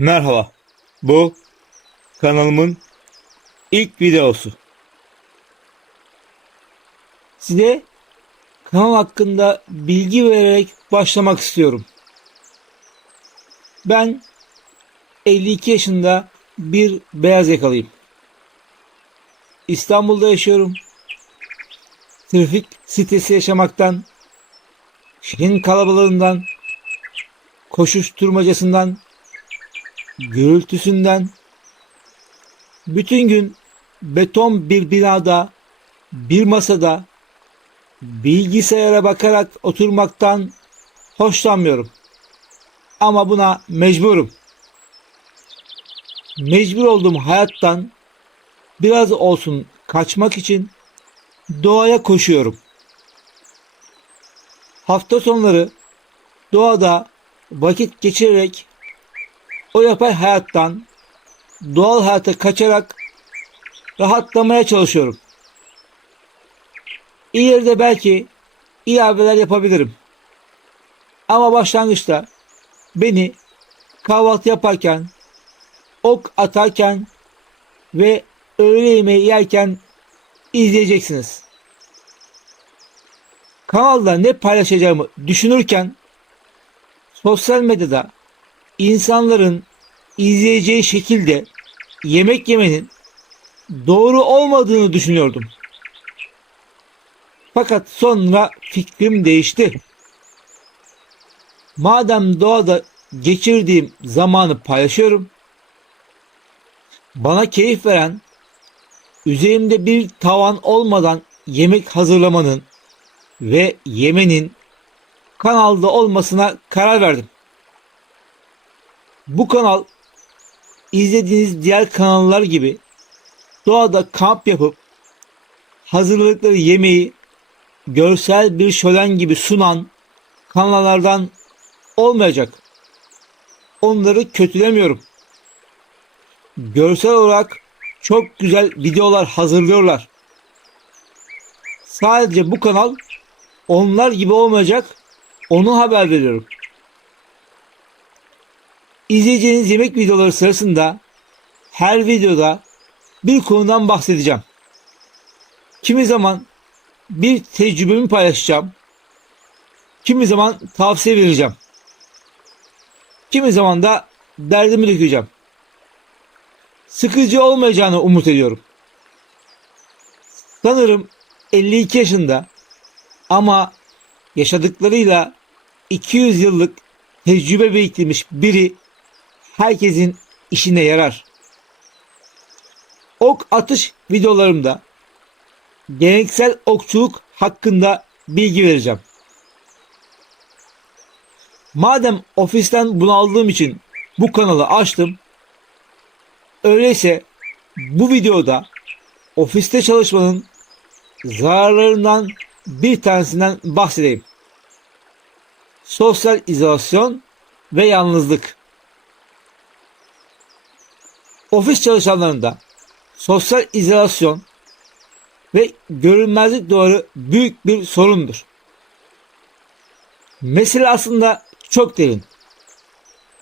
Merhaba. Bu kanalımın ilk videosu. Size kanal hakkında bilgi vererek başlamak istiyorum. Ben 52 yaşında bir beyaz yakalıyım. İstanbul'da yaşıyorum. Trafik stresi yaşamaktan, şehrin kalabalığından, koşuşturmacasından, gürültüsünden, bütün gün beton bir binada, bir masada, bilgisayara bakarak oturmaktan hoşlanmıyorum. Ama buna mecburum. Mecbur olduğum hayattan biraz olsun kaçmak için doğaya koşuyorum. Hafta sonları doğada vakit geçirerek o yapay hayattan doğal hayata kaçarak rahatlamaya çalışıyorum. İleride belki ilaveler yapabilirim. Ama başlangıçta beni kahvaltı yaparken, ok atarken ve öğle yemeği yerken izleyeceksiniz. Kanalda ne paylaşacağımı düşünürken sosyal medyada insanların izleyeceği şekilde yemek yemenin doğru olmadığını düşünüyordum. Fakat sonra fikrim değişti. Madem doğada geçirdiğim zamanı paylaşıyorum, bana keyif veren, üzerimde bir tavan olmadan yemek hazırlamanın ve yemenin kanalda olmasına karar verdim. Bu kanal izlediğiniz diğer kanallar gibi doğada kamp yapıp hazırladıkları yemeği görsel bir şölen gibi sunan kanallardan olmayacak. Onları kötülemiyorum. Görsel olarak çok güzel videolar hazırlıyorlar. Sadece bu kanal onlar gibi olmayacak, onu haber veriyorum. İzleyeceğiniz yemek videoları sırasında her videoda bir konudan bahsedeceğim. Kimi zaman bir tecrübemi paylaşacağım. Kimi zaman tavsiye vereceğim. Kimi zaman da derdimi dökeceğim. Sıkıcı olmayacağını umut ediyorum. Sanırım 52 yaşında ama yaşadıklarıyla 200 yıllık tecrübe biriktirmiş biri herkesin işine yarar. Ok atış videolarımda geleneksel okçuluk hakkında bilgi vereceğim. Madem ofisten bunaldığım için bu kanalı açtım, öyleyse bu videoda ofiste çalışmanın zararlarından bir tanesinden bahsedeyim. Sosyal izolasyon ve yalnızlık. Ofis çalışanlarında sosyal izolasyon ve görünmezlik duvarı büyük bir sorundur. Mesele aslında çok derin.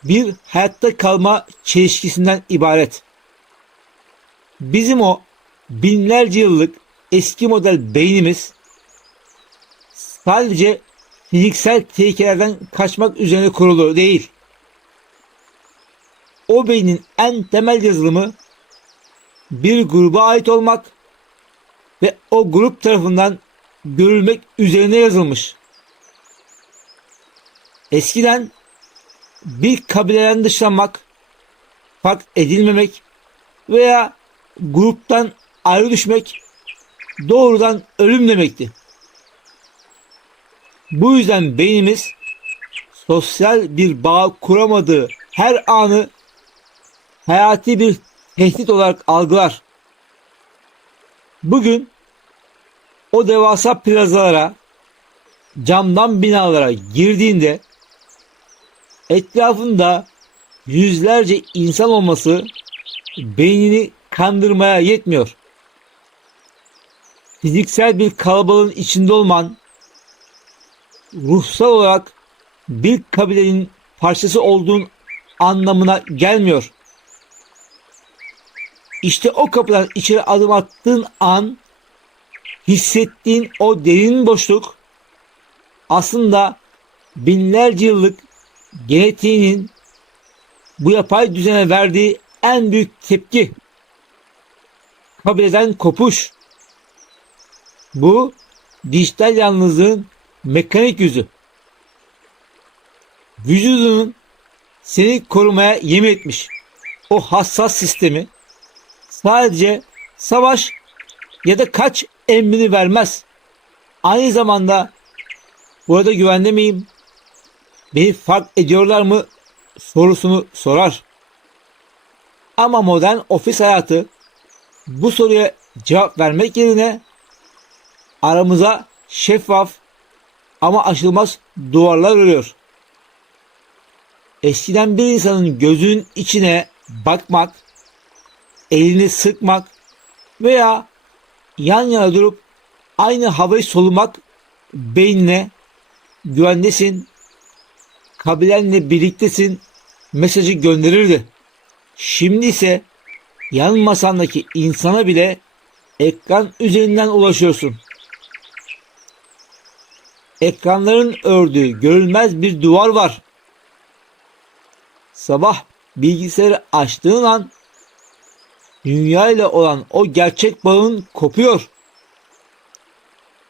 Bir hayatta kalma çelişkisinden ibaret. Bizim o binlerce yıllık eski model beynimiz sadece fiziksel tehlikelerden kaçmak üzerine kurulu değil. O beynin en temel yazılımı bir gruba ait olmak ve o grup tarafından görülmek üzerine yazılmış. Eskiden bir kabileden dışlanmak, fark edilmemek veya gruptan ayrı düşmek doğrudan ölüm demekti. Bu yüzden beynimiz sosyal bir bağ kuramadığı her anı hayati bir tehdit olarak algılar. Bugün o devasa plazalara, camdan binalara girdiğinde etrafında yüzlerce insan olması beynini kandırmaya yetmiyor. Fiziksel bir kalabalığın içinde olman, ruhsal olarak bir kabilenin parçası olduğun anlamına gelmiyor. İşte o kapıdan içeri adım attığın an hissettiğin o derin boşluk aslında binlerce yıllık genetiğinin bu yapay düzene verdiği en büyük tepki. Kabileden kopuş. Bu dijital yalnızlığın mekanik yüzü. Vücudunun seni korumaya yemin etmiş o hassas sistemi sadece savaş ya da kaç emrini vermez. Aynı zamanda burada güvende miyim? Beni fark ediyorlar mı? Sorusunu sorar. Ama modern ofis hayatı bu soruya cevap vermek yerine aramıza şeffaf ama aşılmaz duvarlar örüyor. Eskiden bir insanın gözünün içine bakmak, elini sıkmak veya yan yana durup aynı havayı solumak beynine güvendesin, kabilenle birliktesin mesajı gönderirdi. Şimdi ise yan masandaki insana bile ekran üzerinden ulaşıyorsun. Ekranların ördüğü görülmez bir duvar var. Sabah bilgisayarı açtığın an dünya ile olan o gerçek bağın kopuyor.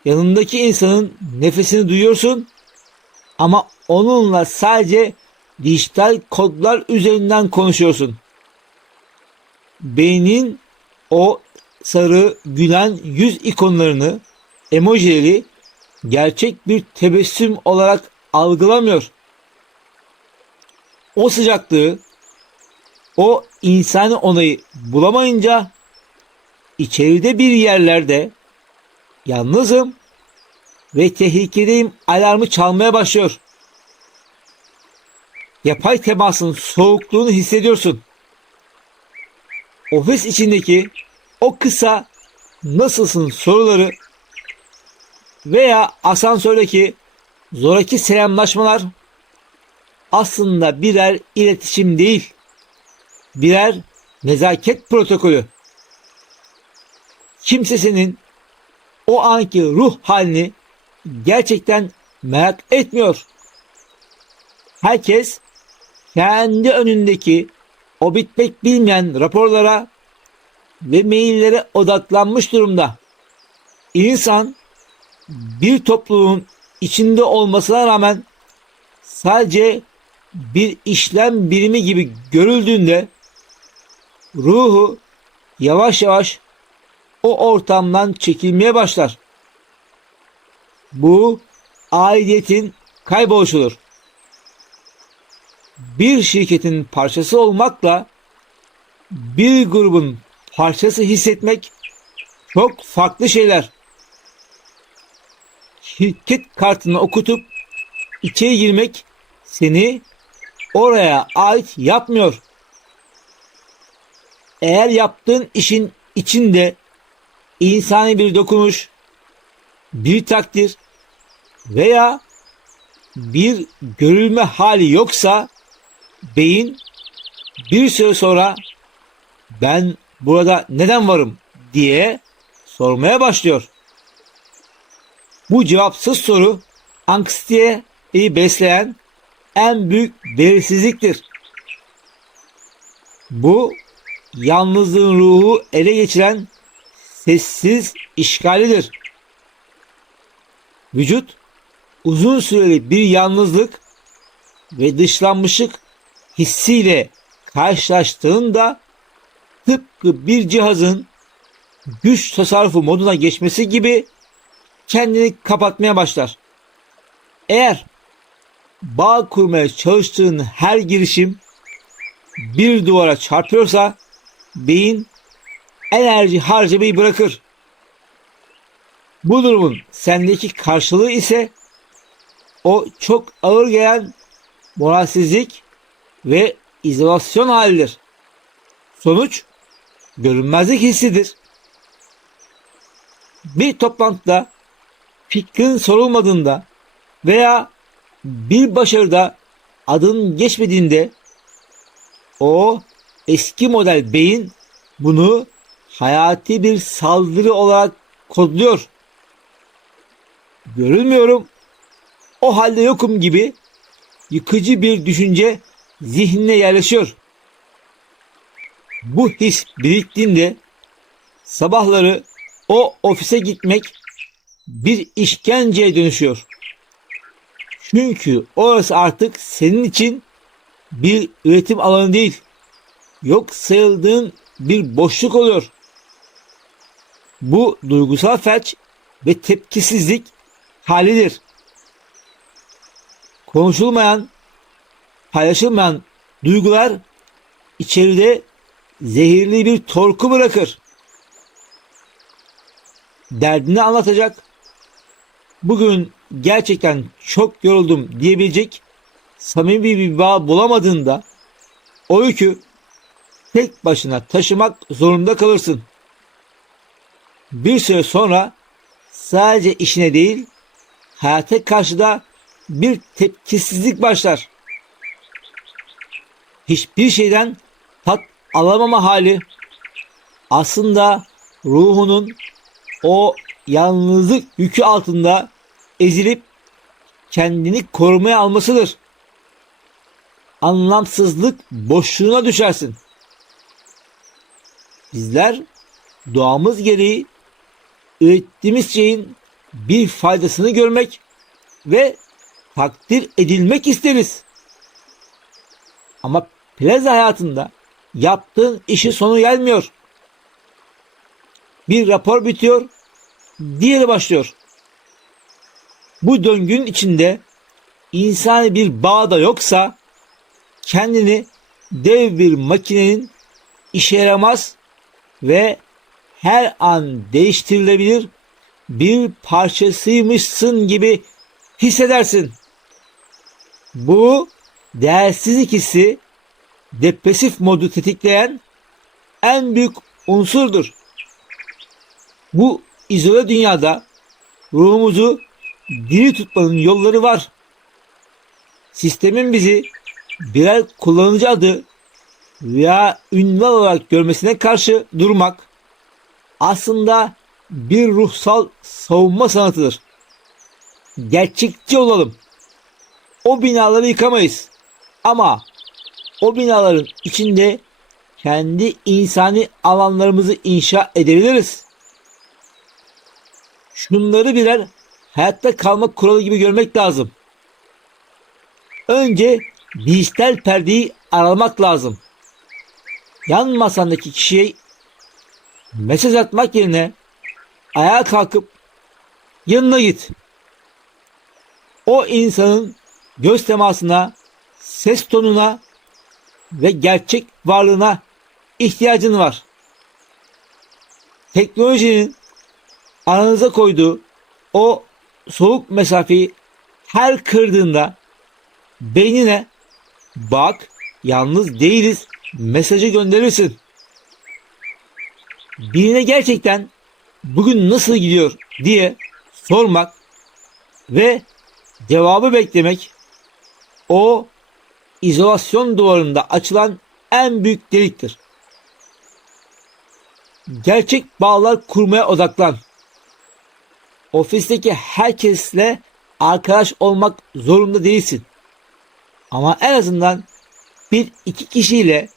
Yanındaki insanın nefesini duyuyorsun ama onunla sadece dijital kodlar üzerinden konuşuyorsun. Beynin o sarı gülen yüz ikonlarını, emojileri gerçek bir tebessüm olarak algılamıyor. O sıcaklığı, o insani onayı bulamayınca içeride bir yerlerde yalnızım ve tehlikedeyim alarmı çalmaya başlıyor. Yapay temasın soğukluğunu hissediyorsun. Ofis içindeki o kısa nasılsın soruları veya asansördeki zoraki selamlaşmalar aslında birer iletişim değil, birer nezaket protokolü. Kimse senin o anki ruh halini gerçekten merak etmiyor. Herkes kendi önündeki o bitmek bilmeyen raporlara ve maillere odaklanmış durumda. İnsan bir topluluğun içinde olmasına rağmen sadece bir işlem birimi gibi görüldüğünde ruhu yavaş yavaş o ortamdan çekilmeye başlar. Bu aidiyetin kayboluşudur. Bir şirketin parçası olmakla bir grubun parçası hissetmek çok farklı şeyler. Şirket kartını okutup içeri girmek seni oraya ait yapmıyor. Eğer yaptığın işin içinde insani bir dokunuş, bir takdir veya bir görülme hali yoksa beyin bir süre sonra ben burada neden varım diye sormaya başlıyor. Bu cevapsız soru anksiyeteyi besleyen en büyük belirsizliktir. Bu yalnızlığın ruhu ele geçiren sessiz işgalidir. Vücut uzun süreli bir yalnızlık ve dışlanmışlık hissiyle karşılaştığında tıpkı bir cihazın güç tasarrufu moduna geçmesi gibi kendini kapatmaya başlar. Eğer bağ kurmaya çalıştığın her girişim bir duvara çarpıyorsa beyin enerji harcamayı bırakır. Bu durumun sendeki karşılığı ise o çok ağır gelen moralsizlik ve izolasyon halidir. Sonuç görünmezlik hissidir. Bir toplantıda fikrin sorulmadığında veya bir başarıda adın geçmediğinde O eski model beyin bunu hayati bir saldırı olarak kodluyor. Görülmüyorum, o halde yokum gibi yıkıcı bir düşünce zihnine yerleşiyor. Bu his biriktiğinde sabahları o ofise gitmek bir işkenceye dönüşüyor. Çünkü orası artık senin için bir üretim alanı değil, yok sayıldığın bir boşluk oluyor. Bu duygusal felç ve tepkisizlik halidir. Konuşulmayan, paylaşılmayan duygular içeride zehirli bir torku bırakır. Derdini anlatacak, bugün gerçekten çok yoruldum diyebilecek samimi bir bağ bulamadığında o yükü tek başına taşımak zorunda kalırsın. Bir süre sonra sadece işine değil, hayata karşı da bir tepkisizlik başlar. Hiçbir şeyden tat alamama hali aslında ruhunun o yalnızlık yükü altında ezilip kendini korumaya almasıdır. Anlamsızlık boşluğuna düşersin. Bizler doğamız gereği ürettiğimiz şeyin bir faydasını görmek ve takdir edilmek isteriz. Ama plaza hayatında yaptığın işin sonu gelmiyor. Bir rapor bitiyor, diğeri başlıyor. Bu döngünün içinde insani bir bağ da yoksa kendini dev bir makinenin işe yaramaz ve her an değiştirilebilir bir parçasıymışsın gibi hissedersin. Bu değersizlik hissi depresif modu tetikleyen en büyük unsurdur. Bu izole dünyada ruhumuzu diri tutmanın yolları var. Sistemin bizi birer kullanıcı adı veya ünvan olarak görmesine karşı durmak aslında bir ruhsal savunma sanatıdır. Gerçekçi olalım. O binaları yıkamayız. Ama o binaların içinde kendi insani alanlarımızı inşa edebiliriz. Şunları birer hayatta kalma kuralı gibi görmek lazım. Önce dijital perdeyi aralamak lazım. Yan masandaki kişiye mesaj atmak yerine ayağa kalkıp yanına git. O insanın göz temasına, ses tonuna ve gerçek varlığına ihtiyacın var. Teknolojinin aranıza koyduğu o soğuk mesafeyi her kırdığında beynine bak yalnız değiliz mesajı gönderirsin. Birine gerçekten bugün nasıl gidiyor diye sormak ve cevabı beklemek o izolasyon duvarında açılan en büyük deliktir. Gerçek bağlar kurmaya odaklan. Ofisteki herkesle arkadaş olmak zorunda değilsin. Ama en azından bir iki kişiyle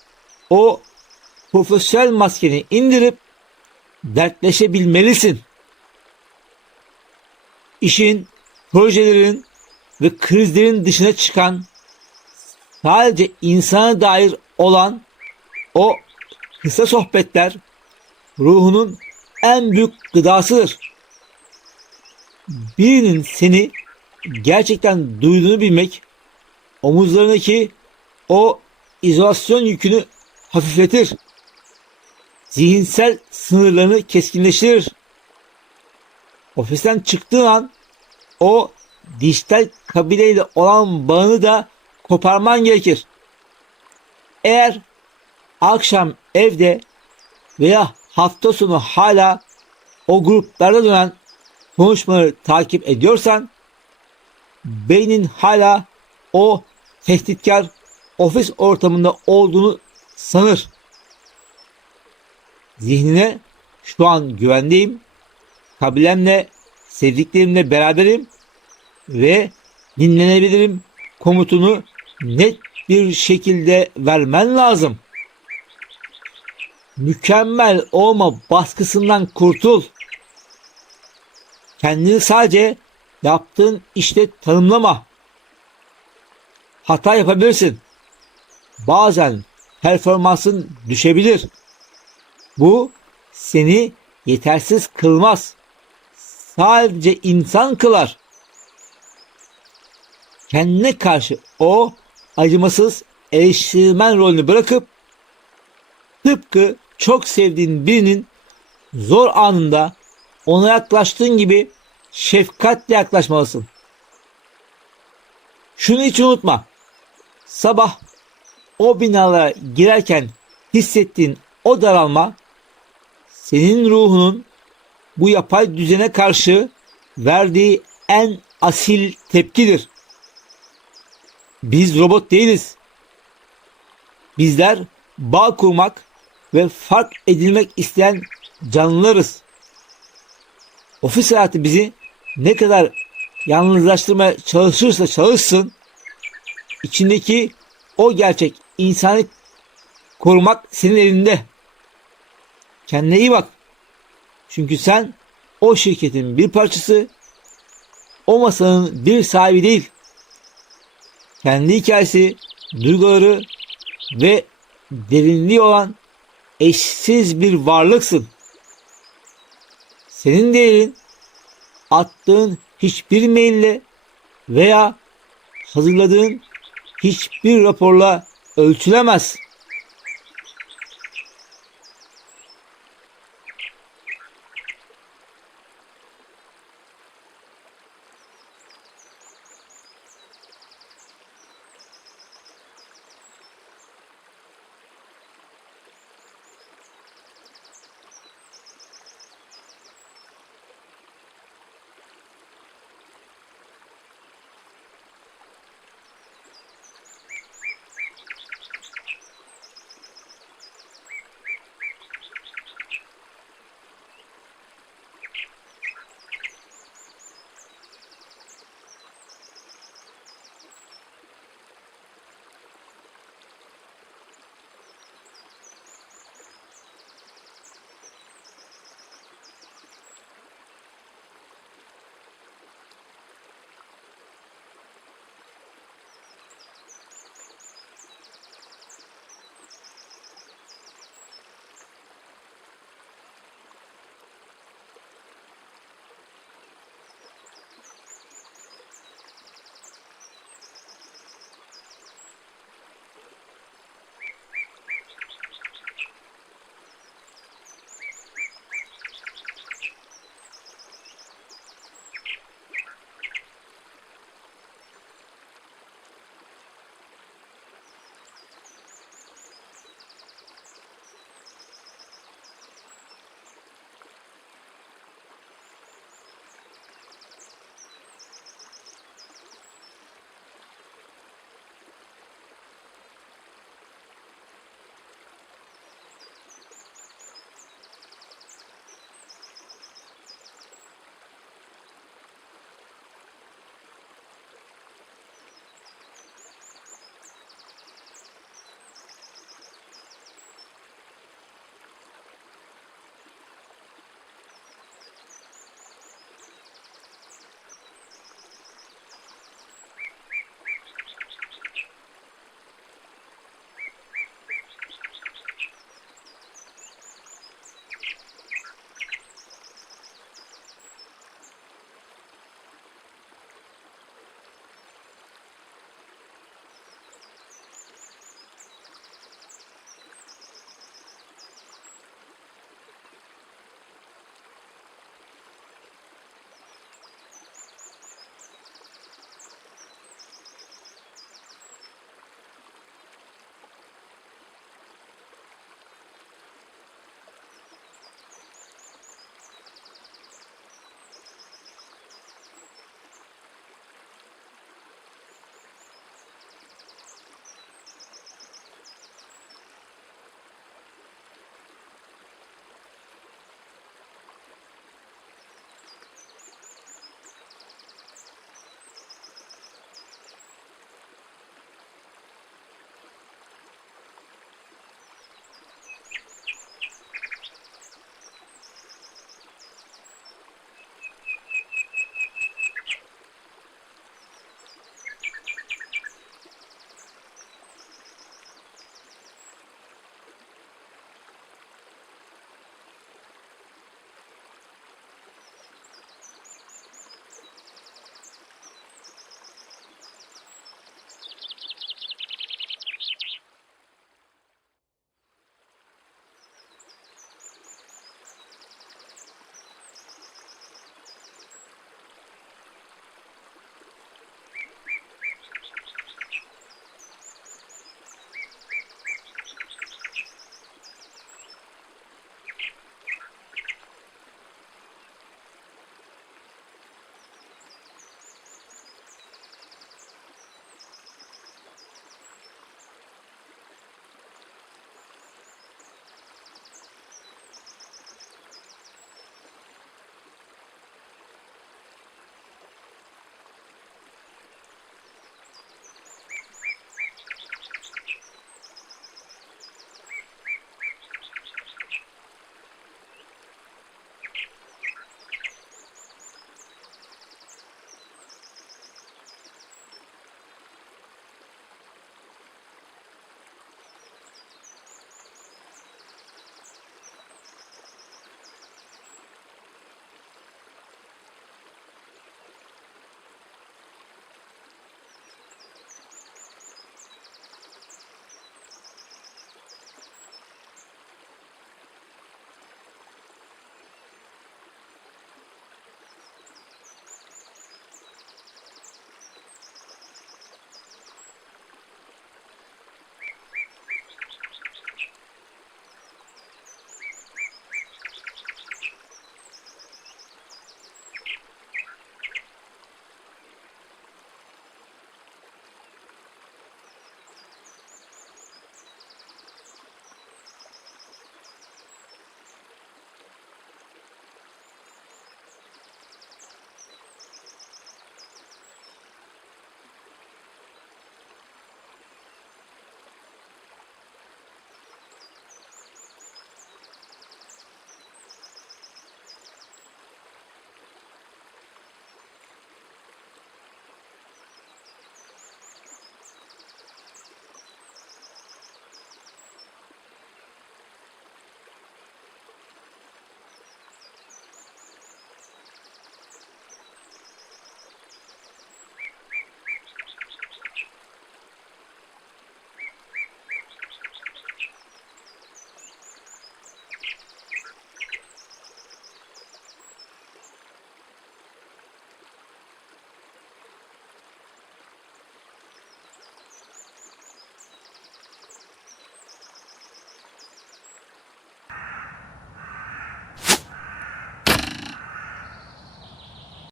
o profesyonel maskeni indirip dertleşebilmelisin. İşin, projelerin ve krizlerin dışına çıkan, sadece insana dair olan o kısa sohbetler ruhunun en büyük gıdasıdır. Birinin seni gerçekten duyduğunu bilmek omuzlarındaki o izolasyon yükünü hafifletir. Zihinsel sınırlarını keskinleştirir. Ofisten çıktığın an o dijital kabileyle olan bağını da koparman gerekir. Eğer akşam evde veya hafta sonu hala o gruplarda dönen konuşmaları takip ediyorsan beynin hala o tehditkar ofis ortamında olduğunu sanır. Zihnine şu an güvendeyim, kabilemle, sevdiklerimle beraberim ve dinlenebilirim komutunu net bir şekilde vermen lazım. Mükemmel olma baskısından kurtul. Kendini sadece yaptığın işte tanımlama. Hata yapabilirsin. Bazen performansın düşebilir. Bu seni yetersiz kılmaz. Sadece insan kılar. Kendine karşı o acımasız eleştirmen rolünü bırakıp tıpkı çok sevdiğin birinin zor anında ona yaklaştığın gibi şefkatle yaklaşmalısın. Şunu hiç unutma. Sabah o binalara girerken hissettiğin o daralma senin ruhunun bu yapay düzene karşı verdiği en asil tepkidir. Biz robot değiliz. Bizler bağ kurmak ve fark edilmek isteyen canlılarız. Ofis hayatı bizi ne kadar yalnızlaştırmaya çalışırsa çalışsın, içindeki o gerçek insanı korumak senin elinde. Kendine iyi bak. Çünkü sen o şirketin bir parçası, o masanın bir sahibi değil. Kendi hikayesi, duyguları ve derinliği olan eşsiz bir varlıksın. Senin değerin attığın hiçbir maille veya hazırladığın hiçbir raporla ölçülemez.